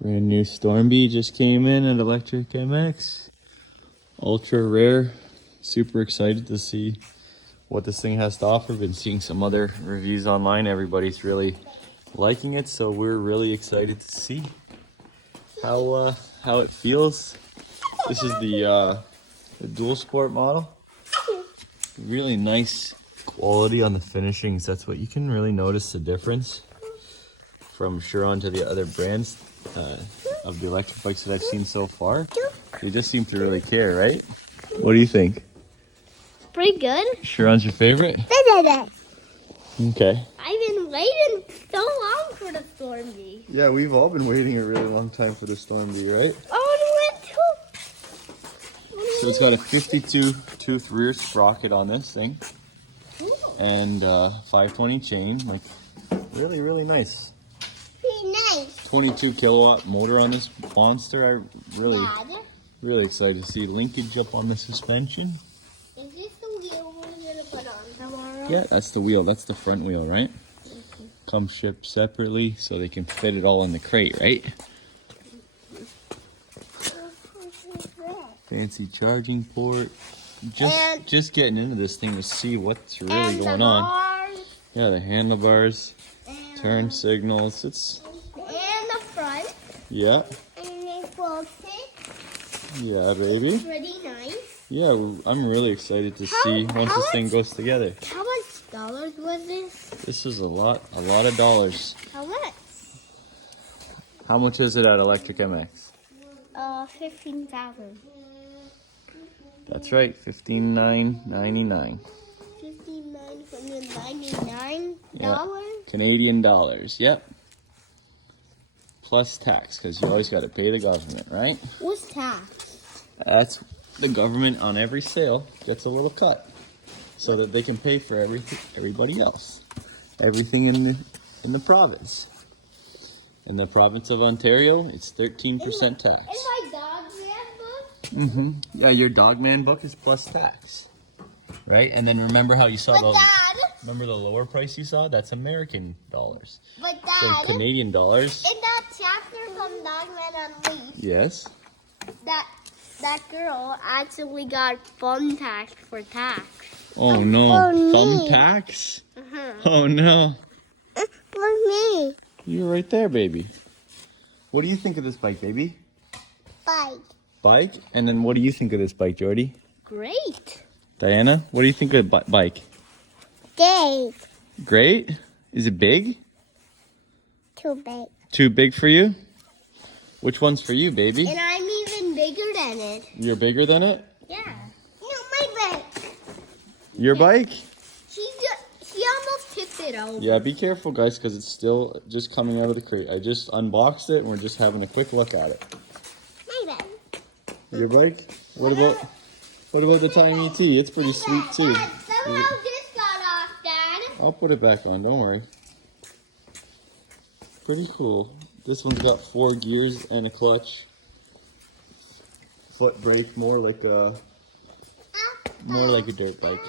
Brand new Storm Bee just came in at Electric MX. Ultra rare. Super excited to see what this thing has to offer. Been seeing some other reviews online. Everybody's really liking it, so we're really excited to see how it feels. This is the dual sport model. Really nice quality on the finishings. That's what you can really notice the difference from Surron to the other brands of the electric bikes that I've seen so far. They just seem to really care, right? What do you think? Pretty good. Surron's your favorite? Okay. I've been waiting so long for the Storm Bee. Yeah, we've all been waiting a really long time for the Storm Bee, right? So it's got a 52 tooth rear sprocket on this thing. And 520 chain, like really, really nice. Pretty nice. 22 kilowatt motor on this monster. I really excited to see linkage up on the suspension. Is this the wheel we're gonna put on tomorrow? Yeah, that's the wheel. That's the front wheel, right? Comes shipped separately so they can fit it all in the crate, right? Fancy charging port. Just getting into this thing to see what's really going on. Yeah, the handlebars, turn signals. It's and the front. yeah. And they fold it. Yeah, baby. Pretty nice. Yeah, I'm really excited to see once this thing goes together. How much dollars was this? This is a lot of dollars. How much? How much is it at Electric MX? 15,000. That's right, $15,999. $5,999. Yeah. Canadian dollars. Yep. Plus tax, because you always got to pay the government, right? What's tax? That's the government on every sale gets a little cut, so that they can pay for everybody else, everything in the province. In the province of Ontario, it's 13% tax. In my dog man book? Yeah, your Dogman book is plus tax, right? And then remember how you saw remember the lower price you saw? That's American dollars. But Dad, So Canadian dollars. in that chapter from Dogman Unleashed, Yes. that girl actually got phone tax for tax. Oh no, thumb tax? Oh no. For me. You're right there, baby. What do you think of this bike, baby? Bike. Bike? And then what do you think of this bike, Jordy? Great. Diana, what do you think of the bike? Great. Great? Is it big? Too big. Too big for you? Which one's for you, baby? And I'm even bigger than it. You're bigger than it? Yeah. No, my bike. Your bike? She almost tipped it over. Yeah, be careful, guys, because it's still just coming out of the crate. I just unboxed it, and we're just having a quick look at it. My bike. Your bike? What about the Tiny T? It's pretty sweet, too. Dad, somehow this got off, Dad. I'll put it back on, don't worry. Pretty cool. This one's got 4 gears and a clutch. Foot brake, more like a dirt bike.